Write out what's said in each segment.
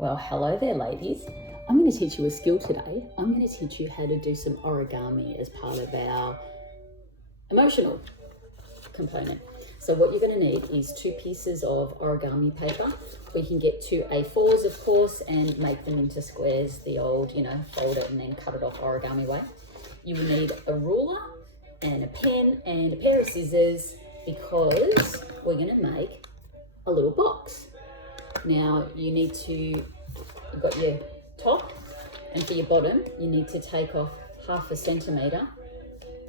Well, hello there, ladies. I'm going to teach you a skill today. I'm going to teach you how to do some origami as part of our emotional component. So what you're going to need is 2 pieces of origami paper. We can get 2 A4s, of course, and make them into squares, the old, fold it and then cut it off origami way. You will need a ruler and a pen and a pair of scissors because we're going to make a little box. Now you've got your top, and for your bottom you need to take off 1/2 centimetre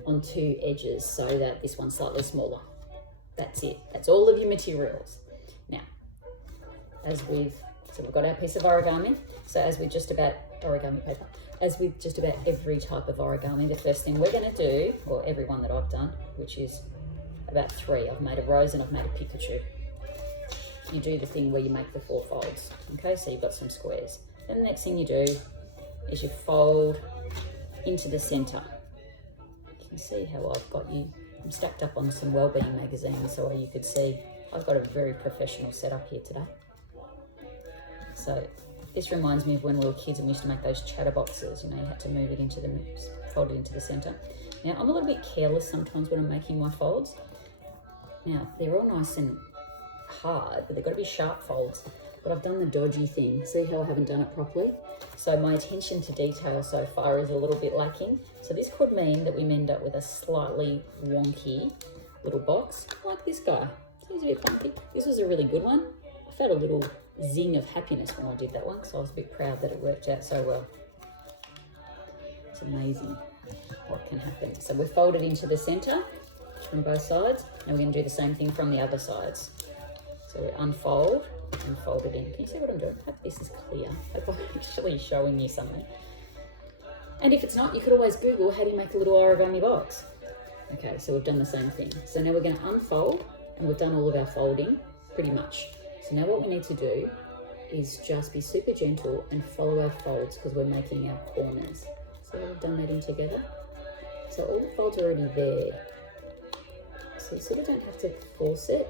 on 2 edges so that this one's slightly smaller. That's it. That's all of your materials. Now, we've got our piece of origami. So as with just about origami paper, as with just about every type of origami, the first thing we're going to do, or every one that I've done, which is about 3, I've made a rose and I've made a Pikachu. You do the thing where you make the 4 folds. Okay, so you've got some squares. Then the next thing you do is you fold into the center. You can see how I've got you. I'm stacked up on some wellbeing magazines, so you could see I've got a very professional setup here today. So this reminds me of when we were kids and we used to make those chatter boxes. You had to move it into the mix, fold it into the center. Now I'm a little bit careless sometimes when I'm making my folds. Now they're all nice and hard, but they've got to be sharp folds. But I've done the dodgy thing. See how I haven't done it properly? So my attention to detail so far is a little bit lacking. So this could mean that we end up with a slightly wonky little box like this guy. He's a bit funky. This was a really good one. I felt a little zing of happiness when I did that one, so I was a bit proud that it worked out so well. It's amazing what can happen. So we've folded into the center from both sides, and we're going to do the same thing from the other sides. So we unfold and fold it in. Can you see what I'm doing? I hope this is clear. I hope I'm actually showing you something. And if it's not, you could always Google how do you make a little origami box. Okay, so we've done the same thing. So now we're going to unfold, and we've done all of our folding pretty much. So now what we need to do is just be super gentle and follow our folds because we're making our corners. So we've done that in together. So all the folds are already there. So you sort of don't have to force it.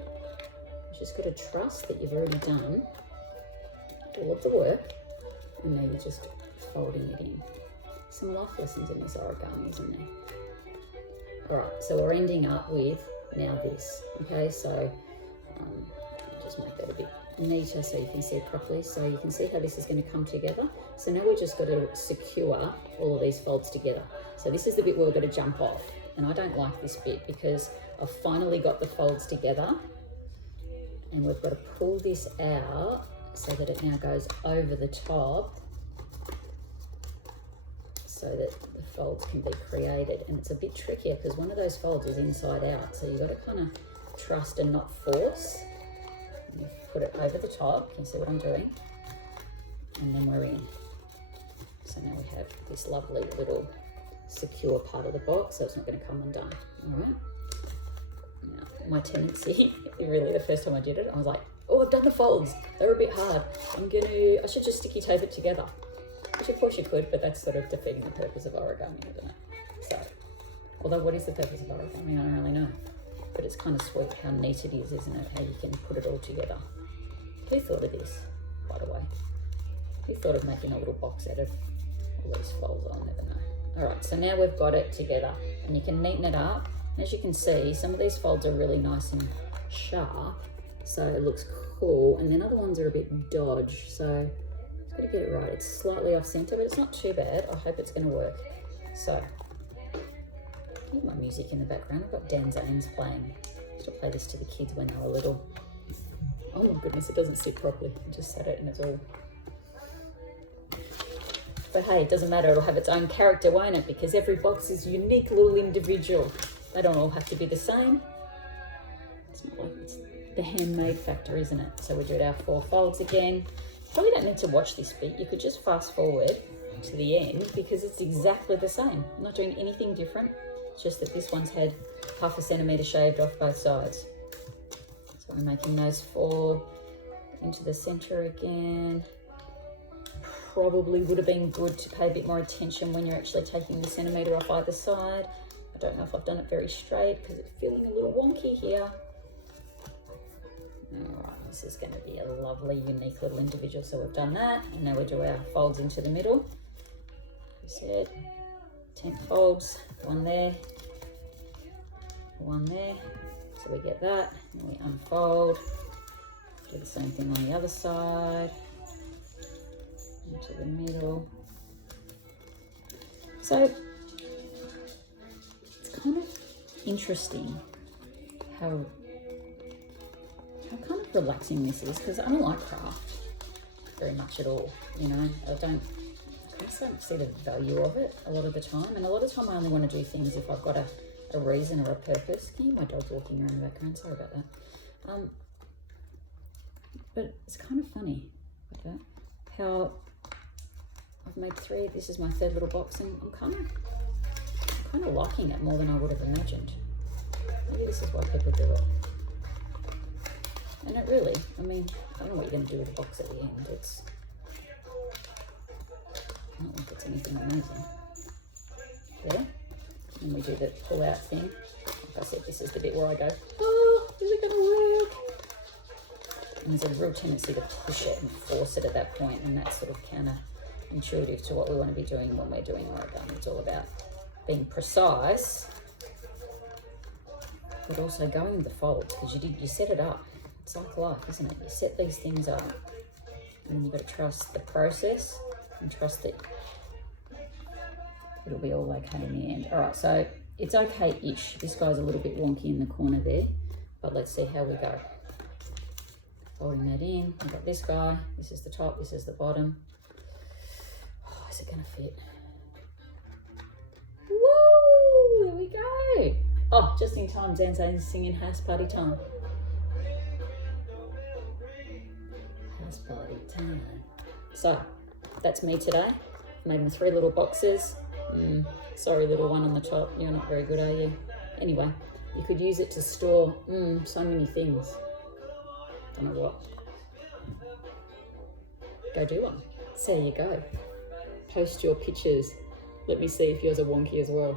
Just got to trust that you've already done all of the work, and now you're just folding it in. Some life lessons in this origami, isn't there? All right, so we're ending up with now this. Okay, so just make that a bit neater so you can see it properly. So you can see how this is going to come together. So now we've just got to secure all of these folds together. So this is the bit where we've got to jump off, and I don't like this bit because I've finally got the folds together. And we've got to pull this out so that it now goes over the top so that the folds can be created. And it's a bit trickier because one of those folds is inside out. So you've got to kind of trust and not force. And you put it over the top. Can you see what I'm doing? And then we're in. So now we have this lovely little secure part of the box, so it's not going to come undone. All right. My tendency, really the first time I did it, I was like, oh, I've done the folds. They're a bit hard. I should just sticky tape it together. Which of course you could, but that's sort of defeating the purpose of origami, isn't it? So, although what is the purpose of origami? I don't really know. But it's kind of sweet how neat it is, isn't it? How you can put it all together. Who thought of this, by the way? Who thought of making a little box out of all these folds? I'll never know. All right, so now we've got it together, and you can neaten it up. As you can see, some of these folds are really nice and sharp, so it looks cool, and then other ones are a bit dodge, so just got to get it right. It's slightly off center, but it's not too bad. I hope it's going to work. So, hear my music in the background. I've got Dan Zane's playing. I used to play this to the kids when they were little. Oh my goodness, it doesn't sit properly. I just set it and it's all... But hey, it doesn't matter. It'll have its own character, won't it? Because every box is a unique little individual. They don't all have to be the same. It's not like it's the handmade factor, isn't it? So we do our 4 folds again. Probably don't need to watch this bit. You could just fast forward to the end because it's exactly the same. I'm not doing anything different. It's just that this one's had 1/2 centimetre shaved off both sides. So we're making those 4 into the centre again. Probably would have been good to pay a bit more attention when you're actually taking the centimetre off either side. I don't know if I've done it very straight because it's feeling a little wonky here. All right, this is going to be a lovely, unique little individual. So we've done that, and now we do our folds into the middle. We said 10 folds, one there, one there. So we get that, and we unfold. Do the same thing on the other side, into the middle. So it's kind of interesting how kind of relaxing this is, because I don't like craft very much at all, you know. I just don't see the value of it a lot of the time, and a lot of the time I only want to do things if I've got a reason or a purpose. Can you hear my dog walking around the background? Sorry about that. But it's kind of funny like that, how I've made 3. This is my 3rd little box, and I'm kind of liking it more than I would have imagined. Maybe this is why people do it. And it really, I mean, I don't know what you're going to do with the box at the end. I don't think it's anything amazing. There. And we do the pull out thing. Like I said, this is the bit where I go, oh, is it going to work? And there's a real tendency to push it and force it at that point, and that's sort of counterintuitive to what we want to be doing when we're doing origami. It's all about being precise, but also going with the folds, because you set it up. It's like life, isn't it? You set these things up, and then you've got to trust the process and trust that it'll be all okay in the end. All right, so it's okay-ish. This guy's a little bit wonky in the corner there, but let's see how we go. Folding that in. I've got this guy. This is the top. This is the bottom. Oh, is it going to fit? Woo! There we go. Oh, just in time. Zan's singing house party time. House party time. So, that's me today. I've made my 3 little boxes. Sorry, little one on the top. You're not very good, are you? Anyway, you could use it to store so many things. Don't know what. Go do one. So there you go. Post your pictures. Let me see if yours are wonky as well.